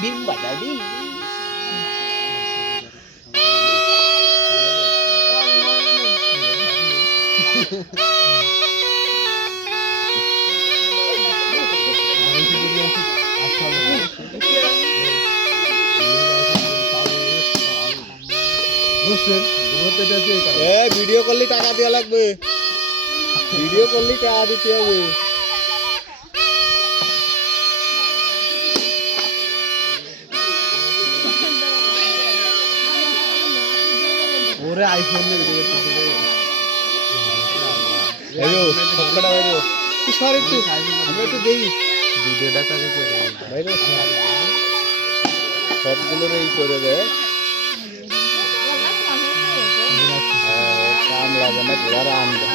ডিম বাজা ডিম ভিডিও করলে টাকা দেওয়া লাগবে ভিডিও করলে টাকা দিতে হবে ওরে আইফোন দিয়ে ভিডিও করতেছে হ্যালো সবকটা বাইরে কি সরে একটু আমরা একটু দেখি ভিডিওটা কাজে করে বাইরে সবগুলোর এই করে দেয় কাম লাগে না ঘোড়া আনবে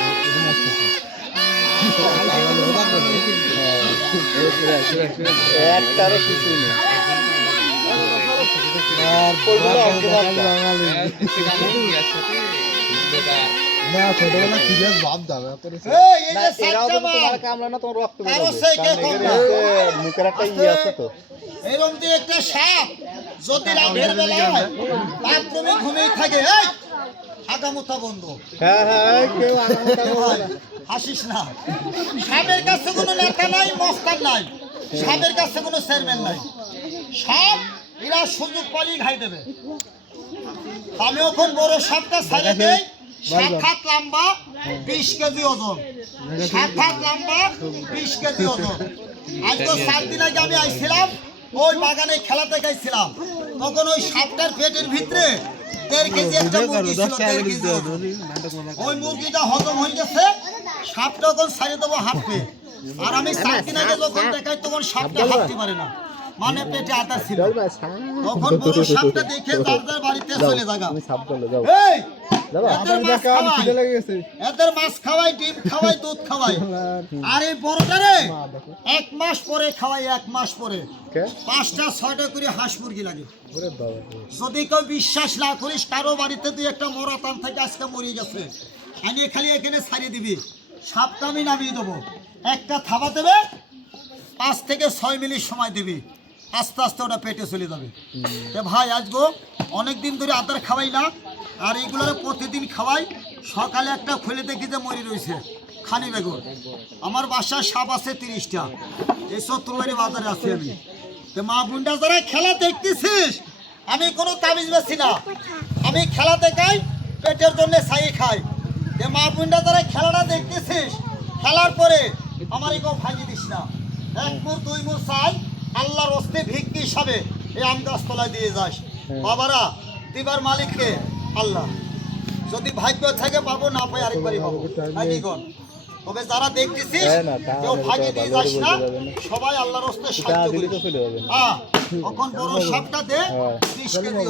একটারও কিছু নেই এরকম যে একটা সাপ যদি রাতের বেলা বাথরুমে ঘুমিয়ে থাকে হাগামুথা বন্ধ হাসিস না সাপের কাছে কোনো নেতা নাই মস্তান নাই সাপের কাছে কোনো চেয়ারম্যান নাই সাপ এরা সুযোগ পালি খাই দেবে আমি এখন বড় সাপটা ছাড়ে দেই 7 হাত লম্বা 20 কেজি ওজন 7 হাত লম্বা 20 কেজি ওজন আজকে 7 দিন আগে আমি আইছিলাম ওই বাগানে খেলাতে গেছিলাম তখন ওই সাপটার পেটের ভিতরে 1.5 কেজি একটা মুরগি ছিল 1.5 কেজি ওই মুরগিটা হজম হয়ে গেছে সাপটা তখন ছাড়ে দেবো হাঁটবে আর আমি 7 দিন আগে যখন দেখাই তখন সাপটা হাঁটতে পারে না মানে পেটে আটা ছিল তখন বড় সাপটা দেখে যার যার বাড়িতে চলে যাগা এই এদের মাছ খাওয়াই ডিম খাওয়াই দুধ খাওয়াই আর এই বড়টারে 1 মাস পরে খাওয়াই 1 মাস পরে 5টা 6টা করে হাঁস মুরগি লাগে যদি কেউ বিশ্বাস না করিস কারো বাড়িতে তুই একটা মরা তান থেকে আজকে মরে গেছে আনিয়ে খালি এখানে ছাড়িয়ে দিবি সাপটা আমি নামিয়ে দেবো একটা থাবা দেবে 5 থেকে 6 মিনিট সময় দিবি আস্তে আস্তে ওটা পেটে চলে যাবে ভাই আজগো অনেকদিন ধরে আদার খাওয়াই না আর এইগুলোর প্রতিদিন খাওয়াই সকালে একটা খুলে দেখি যে মরি রয়েছে খানি বেগুন আমার বাসায় সাপ আছে 30টা এই শত্রুবাড়ি বাজারে আছি আমি তো মা বোনটা যারা খেলা দেখতেছিস আমি কোনো তাবিজ বেছি না আমি খেলা দেখাই পেটের জন্য ছাই খাই যে মা বোনটা যারা খেলাটা দেখতেছিস খেলার পরে আমার কেউ ভাঙিয়ে দিস না 1 মুঠ 2 মুঠ চাই আল্লাহর হস্তে ভিক্ষি হিসাবে এই আম গাছতলায় দিয়ে যাস বাবারা দিবার মালিককে আল্লাহ যদি ভাগ্য থাকে পাবো না পাই আরেকবারই পাবো তবে যারা দেখতেছিস কেউ ভাগে দিয়ে যাস না সবাই আল্লাহর হস্তে সাহায্য করিস তখন বড় সাপটা দে 20 কেজি